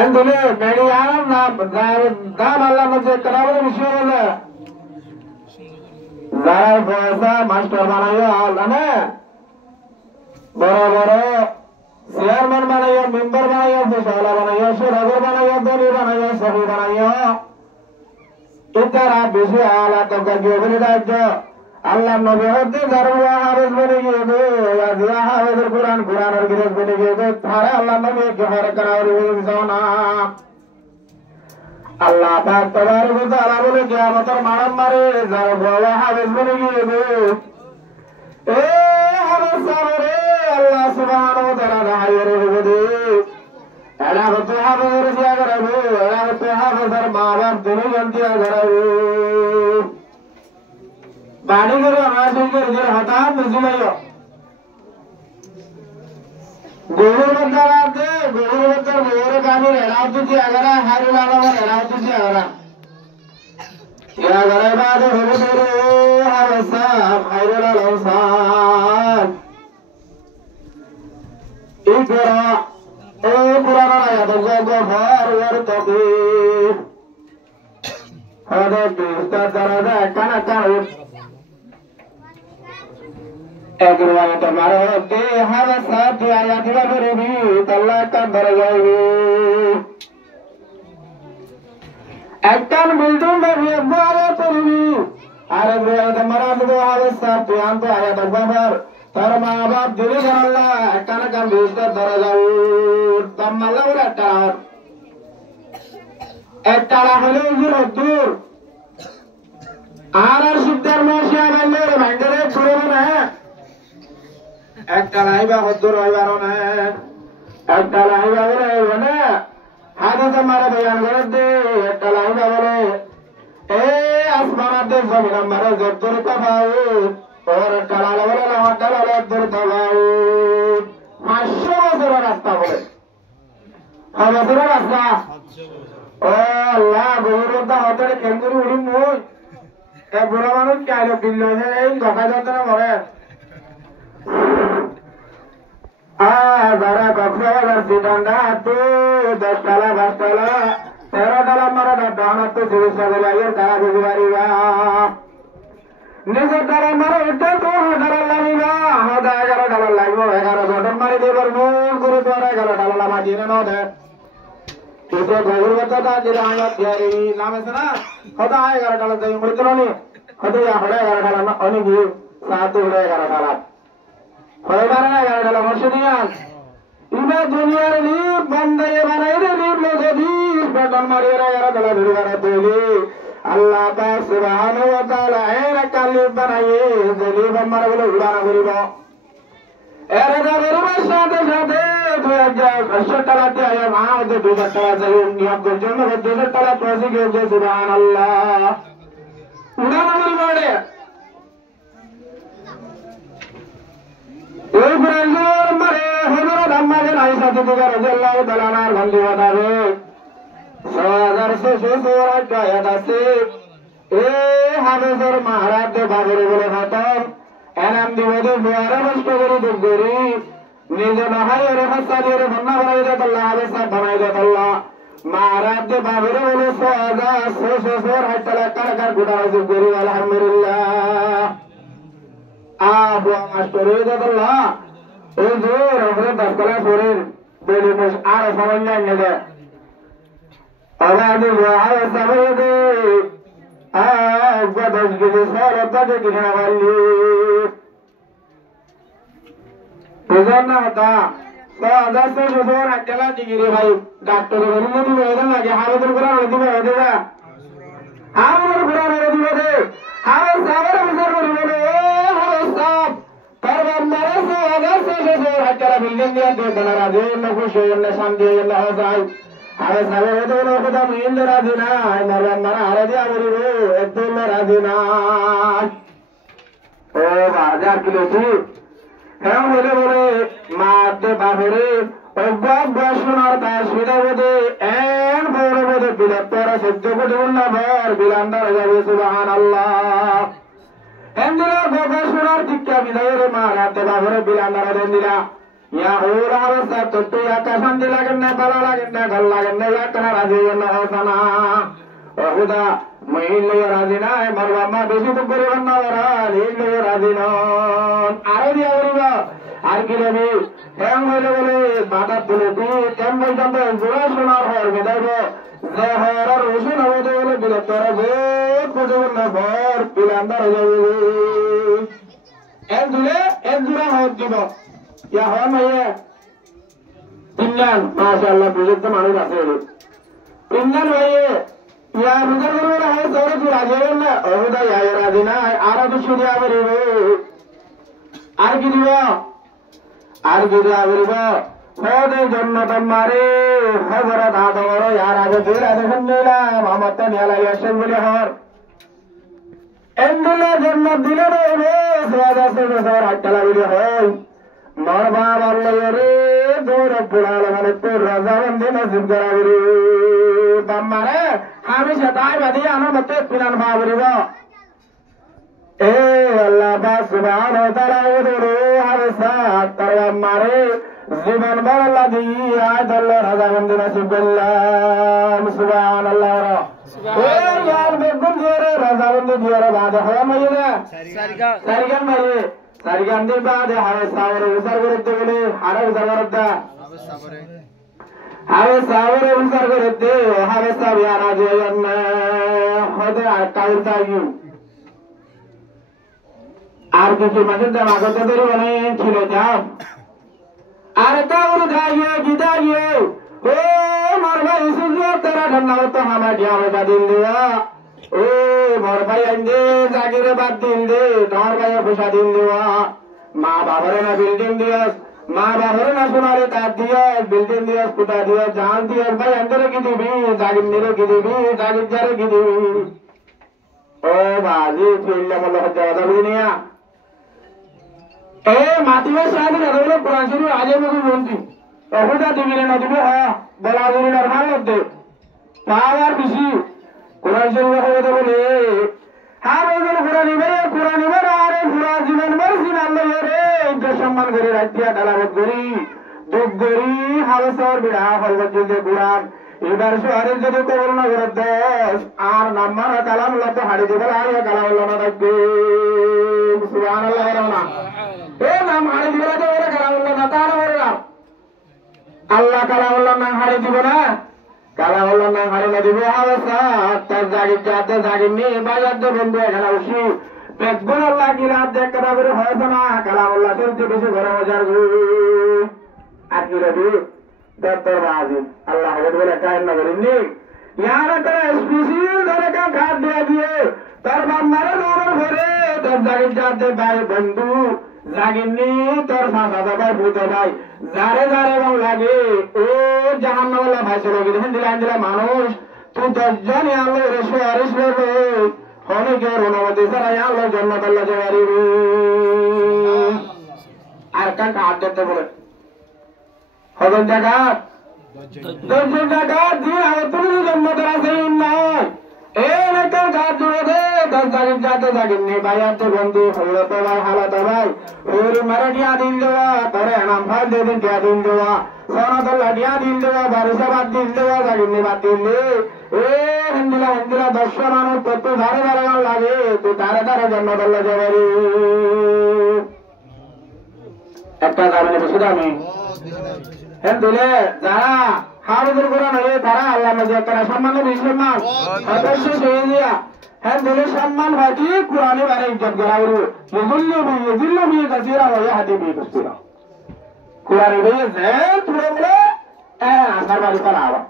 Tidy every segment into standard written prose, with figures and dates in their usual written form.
అందులో మెడియానం দাম আল্লাহ মধ্যে কেনাবের বিষয় হলো যারা পয়সা মাস্টার বানাইও আল্লাহ বড় বড় চেয়ারম্যান বানাইও মেম্বার বানাইও ফেসলা বানাইও সুরাগর বানাইও দলি বানাইও সহি বানাইও ইতারা বেশি আলা তকা গিয়ে রাজ্য আল্লাহ নবী হতে জারুয়া হাফেজ বনে গিয়ে আজিয়া হাফেজের কোরআনের গিরজ বনে গিয়ে তারা আল্লাহ নবী কে হরে করার না আল্লাহ পাক তাবারক ওয়া তাআলা বলে কিয়ামতের মারাম মারে জারুয়া হাফেজ বনে গিয়ে এ হাফেজ সাবরে আল্লাহ সুবহানাহু ওয়া তাআলা দাঁড়িয়ে রইবে এরা হতে হাফেজের দিয়া করাবে এরা হতে হাফেজের মা বাপ দুজন দিয়া করাবে বাড়ি করে আমাদের যে হঠাৎ বুঝিলাইও গরুর মধ্যে গরুর মধ্যে গরুর গাড়ির এরাও তুই আগারা হারুল আলমের এরাও তুই আগারা আগারা বাদ হবো ধরে হারসাব হারুল আলম সাহ এই করা ও পুরানা আয়াত গফার ওয়ার তকিব হদে বিস্তার দরজা কানা কানা এক রওয়ায়াত মারতে হারা সাথে আয়াত বলবি আল্লাহ কা দরজায় একটান বিল্ডিং বানিয়ে বড় করবি আর রওয়ায়াত মারতে হারা সাথে আনতে আয়াত বাবার তার মা বাপ দিলে আল্লাহ একটান কান বিস্তার দরজায় তামাল্লা ওরা একটা হলো দূর আর সিদ্ধার মশিয়া বললে ভাঙ্গরে ছুড়ে না একটা লাইবা হদ্দুর হইবার না একটা লাইবা বলে না হাদিসে মারা বয়ান করে দে একটা লাইবা বলে এ আসমানাতে জমিন মারা যদ্দুর তাবাউ ওর কালাল বলে না কালাল যদ্দুর তাবাউ 500 বছরের রাস্তা বলে বছরের রাস্তা ও আল্লাহ গৌরবতা হতে কেন্দ্র উড়ি মুই এ বুড়া মানুষ চাইলো দিল এই দেখা যাচ্ছে না মরে যারা কক্সবাজার সিটান্ডা হাঁটু 10 টালা 5 টালা 13 টালা মারা ডান হাঁটু চিকিৎসা করে আগে তারা বুঝতে পারিবা নিজের দ্বারা মারা উঠে তো $10 লাগিবা হদা $11 লাগবো 11 ঘটন মারি দেবার মূল করে তো 11 টালা মাটি না দে কিন্তু গৌর কথা যেটা আয়াত দিয়ারি নাম আছে না হদা $11 দেই মরতে নি হদা $11 না অনেক সাত $11 $11 মসজিদিয়ান ইবা দুনিয়ার লিপ বন্দায়ে বানাই রে লিপ লগদি বটন মারিয়ে $11 ভিড়ারে দেলি আল্লাহ পাক সুবহানাহু ওয়া তাআলা এর কালিব বানাইয়ে দেলি বম্মার বলে উড়ানা করিব এর দাবের সাথে সাথে $2,500 দিয়ে মা ওদের $2,000 দেয় নিয়ম করছেন $2,000 পয়সা গিয়ে সুবহানাল্লাহ উড়ানা করিব রে এই ব্রাজিল মারে হযরত আম্মাদের আয়েশা সিদ্দিকা রাদিয়াল্লাহু তাআলা আনহার বন্ধু বানাবে 6600 আয়াত আছে এ হাফেজের মহারাজ বাবরে বলে খতম এনাম দিবদে বুয়ারে নষ্ট করে দুগরি নিজে নহায়ের হাসাদের বন্না বানাই দে আল্লাহ হাফেজ বানাই দে আল্লাহ মহারাজ বাবরে বলে 6600 আয়াত কার গুড়া দুগরি আলহামদুলিল্লাহ আবু মাস্টারে দাদা এই যে রহরে 10 টাকা শরীর বেলি মুশ আর সময় নাই নেবে আলাদে ওয়াহ সাবেদে গদজ গিয়ে সরতা de কিনা বলি বুঝনা হতা সাদা সে জোর আকলা ডিগ্রি ভাই ডাক্তার বলুন নি বেদন লাগে হালতের কোরআন দিবে দেবা হালতের কোরআন দিবে দে হাল সাবর বুঝর বলে সব পরবন মারে সে আগে সে জোর আকলা বিল্ডিং দিয়ে দেনা রাজে নখুশে না শান্তি না হয় আরে সাবে ওদের কথা মিল রাজি না মারবান মারা আরে দিয়া বলিব একদম রাজি না ও বাজার কিলোছি হ্যাঁ বলে বলে মাতে বাবরে অব্বাব বসনার তার সুদা বদে এন বড় বদে বিলত্তর সহ্য করে না ভর বিলান্দার যাবে সুবহানাল্লাহ এন্দিলা বসনার শিক্ষা বিদায়ের মারাতে বাবরে বিলান্দার দেন দিলা ইয়াহুর অবস্থা তো ইয়াকা শান্তি লাগেন না ভালো লাগেন না ভাল লাগেন না ইয়াকা রাজি না হোসানা ওহুদা মহিলা রাজি না মারবা মা বেশি তো করিব না ওরা নীল রাজি নন আরো দিয়া বলিব আর কি রবি হ্যাং হইলে বলে মাথা তুলে দিয়ে কেন পর্যন্ত জোড়া শোনার হর বেদাইব যে হর রসুন হবে বলে বিরক্তর ভোট বুঝবেন না ভর পিলান্দার হয়ে যাবে এক জোড়া হক দিব ইয়া হয় মাইয়া তিনজন মাশাআল্লাহ বুঝতে মানুষ আছে তিনজন ভাইয়ে ইয়া বুঝার করবে না হয় সৌর কি রাজি হবেন না ওহুদা ইয়া রাজি না আরো তো শুনিয়া বেরিব আর কি দিব আর কি দিয়া বলিব হদে জন্নত মারে হযরত আদম ইয়ার আগে ফির আদে শুনলাম আমার তো নিয়া লাগে আসেন বলে হর এন্ডুলা জন্নত দিলে রে সাদা সাদা আটলা বলে হয় মরবা বললে রে দৌড় পুরাল মানে তোর রাজা বন্ধে নজিব করাবি রে বাম্মারে আমি সেটাই বাদি আমার মতে পিলান ভাবরিব এ আল্লাহ পাক সুবহানাহু ওয়া তাআলা ওরে হারসা তার বাম্মারে জীবন ভর আল্লাহ দিয়ে আজ আল্লাহ রাজা বন্ধে নজিব করলাম সুবহানাল্লাহ ও ইয়ার বেগুন দিয়ে রাজা বন্ধে দিয়ে বাদ হয় মাইয়া সারিগান মাইয়া সারিগান দিয়ে বাদ হয় সাওরে উসার করতে বলে হারে উসার করতে হারে সাওরে উসার করতে হারে সাবিয়া রাজন হদে আটাউর তাইউ আর কিছু মানুষ দাম আগতে দেরি বলে ছিল যাও আর তাউর দাইয়ে গিদাইয়ে ও মারবা ইসুজো তেরা ঠান্ডা তো হামা ডিয়া বাদ দিন দিবা ও মোর ভাই আইন্দে জাগিরে বাদ দিন দে তোর ভাই পয়সা দিন দিবা মা বাবারে না বিল্ডিং দিয়স মা বাবারে না সোনারে কাট দিয়স বিল্ডিং দিয়স কুটা দিয়স জান দিয়স ভাই আন্দরে কি দিবি জাগির নিরে কি দিবি জাগির জারে কি দিবি ও বাজি ফিল্লা মল্ল হজ্জা বুঝিনিয়া এ মাতিবে সাথে না কোরআন শরীফ আজে মুখে বলছি ওটা দিবি না দিবি হ্যাঁ বলা দিবি না ভালো দে পাওয়ার বেশি কোরআন শরীফ হবে বলে হ্যাঁ বলবেন কোরআন নিবে আরে পুরা জীবন মরছি না রে ইজ্জত সম্মান করে রাখিয়া ডালাবত করি দুঃখ করি হালসর বিড়া হলবত গুড়ান এবার শহরের যদি কবর না করে দোষ আর নাম্মার কালাম লা তো হাড়ি দিবে আর কালাম না থাকবে সুবহানাল্লাহ না এ নাম হাড়ি দিবে তো ওরা কালাম না তার ওরা আল্লাহ কালাম না হাড়ি দিব না কালাম না হাড়ি না দিব হালসা তার জাগি যাতে জাগি নি বাজার দে বন্ধু এখানে উসি বেগুন আল্লাহ কি রাত দেখ করা করে হয় না কালাম আল্লাহ তো বেশি ঘরে বাজার আর কি রবি দত্তর বাজি আল্লাহ বলে কায়ন না করেননি ইয়ার তারা স্পেশাল ধরে কা খাট দিয়ে দিয়ে তার বান্দারে নরম করে তোর জাগির যাতে ভাই বন্ধু জাগিনি তোর মাথা ভাই ভূত ভাই যারে যারে রং লাগে ও জাহান্নামওয়ালা ভাই চলে গেছে দিলা মানুষ তুই 10 জন আল্লাহ রেশে আরিশ রে অনেকে অনুমতি ছাড়া আল্লাহ জান্নাত আল্লাহ যাওয়ারি আর কান কাট দিতে বলে হবেন জায়গা 10 জন টাকা দিয়ে হবে তুমি জান্নাতের আছে নয় এই একটা কাট জুড়ে দে 10 জাগির যাতে জাগিনি ভাই আর বন্ধু হলো তো ভাই হালাত ভাই ওর মারাঠিয়া দিন দেওয়া তোরে নাম ভাই দিন দেওয়া সোনাদুল্লাহ দিয়া দিন দেওয়া বারোশা বাদ দিন দেওয়া জাগিনি বাদ দিলে এ হিন্দিলা 10 মানুষ তো ধারে ধারে লাগে তুই ধারে ধারে জান্নাত আল্লাহ যাবারি একটা জানে বেশি দামি হ্যাঁ দিলে যারা হারুদের কোরআন হয়ে তারা আল্লাহ নজর তারা সম্মান সম্মান অবশ্যই সেই দিয়া হ্যাঁ দিলে সম্মান ভাটি কোরআনে বারে ইজ্জত করা বলবো ইজুল্লু বিয়ে কাসিরা হয়ে হাতে বিয়ে কাসিরা কোরআনে বিয়ে যেন তুলে বলে আসার বাড়ি করা আবার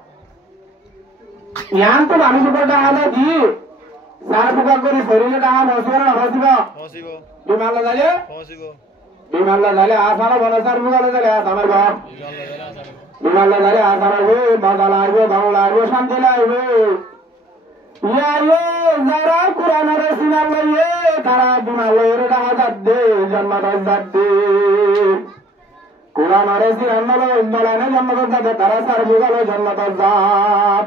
ইয়ান তো মানুষ উপর ডাহালে দি সারা পোকা করে শরীরে ডাহা নসিব না নসিব বিমানলা যালে বিমানলা যালে আসার বনসার মুগালে যালে আসার বাপ বিমানলা যালে আসার হবে মজা লাগবে ভালো লাগবে শান্তি লাগবে যারা কোরআনের সিনার লইয়ে তারা বিমানলের ডাহা যাদ দে জন্মাত যাদ দে কোরআনের সিনার নলানে জন্মাত যাদ তারা সার মুগালে জন্মাত যাদ